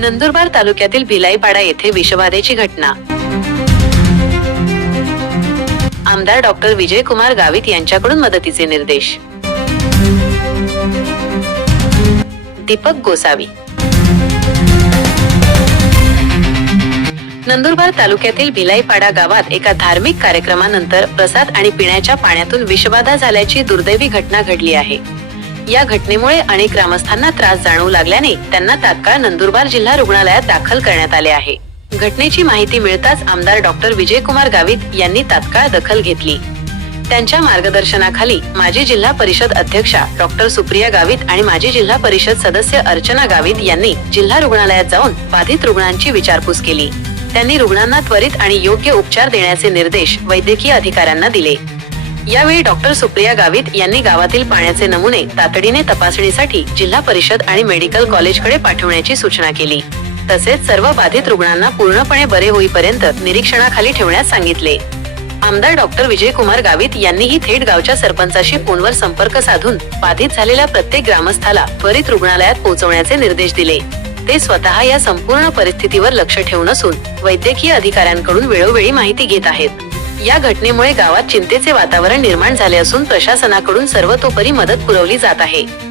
नंदुरबार तालुक्यातील भिलाईपाडा येथे विषबाधेची घटना. आमदार डॉक्टर विजयकुमार गावित यांच्याकडून मदतीचे निर्देश. दीपक गोसावी. नंदुरबार तालुक्यातील भिलाईपाडा गावात एका धार्मिक कार्यक्रमानंतर प्रसाद आणि पिण्याच्या पाण्यातून विषबाधा झाल्याची दुर्दैवी घटना घडली आहे. या घटनेमुळे अनेक ग्रामस्थांना त्रास जाणवू लागल्याने त्यांना तात्काळ नंदुरबार जिल्हा रुग्णालयात दाखल करण्यात आले आहे. घटनेची माहिती मिळताच आमदार डॉक्टर विजयकुमार गावित यांनी तात्काळ दखल घेतली. त्यांच्या मार्गदर्शनाखाली माजी जिल्हा परिषद अध्यक्षा डॉक्टर सुप्रिया गावित आणि माजी जिल्हा परिषद सदस्य अर्चना गावित यांनी जिल्हा रुग्णालयात जाऊन बाधित रुग्णांची विचारपूस केली. त्यांनी रुग्णांना त्वरित आणि योग्य उपचार देण्याचे निर्देश वैद्यकीय अधिकाऱ्यांना दिले. यावेळी डॉक्टर सुप्रिया गावित यांनी गावातील पाण्याचे नमुने तातडीने तपासणीसाठी जिल्हा परिषद आणि मेडिकल कॉलेजकडे पाठवण्याची सूचना केली. तसेच सर्व बाधित रुग्णांना पूर्णपणे बरे होईपर्यंत निरीक्षणाखाली ठेवण्यास सांगितले. आमदार डॉक्टर विजयकुमार गावित यांनीही थेट गावच्या सरपंचाशी फोनवर संपर्क साधून बाधित झालेल्या प्रत्येक ग्रामस्थाला त्वरित रुग्णालयात पोहोचवण्याचे निर्देश दिले. ते स्वतः या संपूर्ण परिस्थितीवर लक्ष ठेवून असून वैद्यकीय अधिकाऱ्यांकडून वेळोवेळी माहिती घेत आहेत. या घटनेमुळे गावात चिंतेचे वातावरण निर्माण झाले असून प्रशासनाकडून सर्वतोपरी मदत पुरवली जात आहे.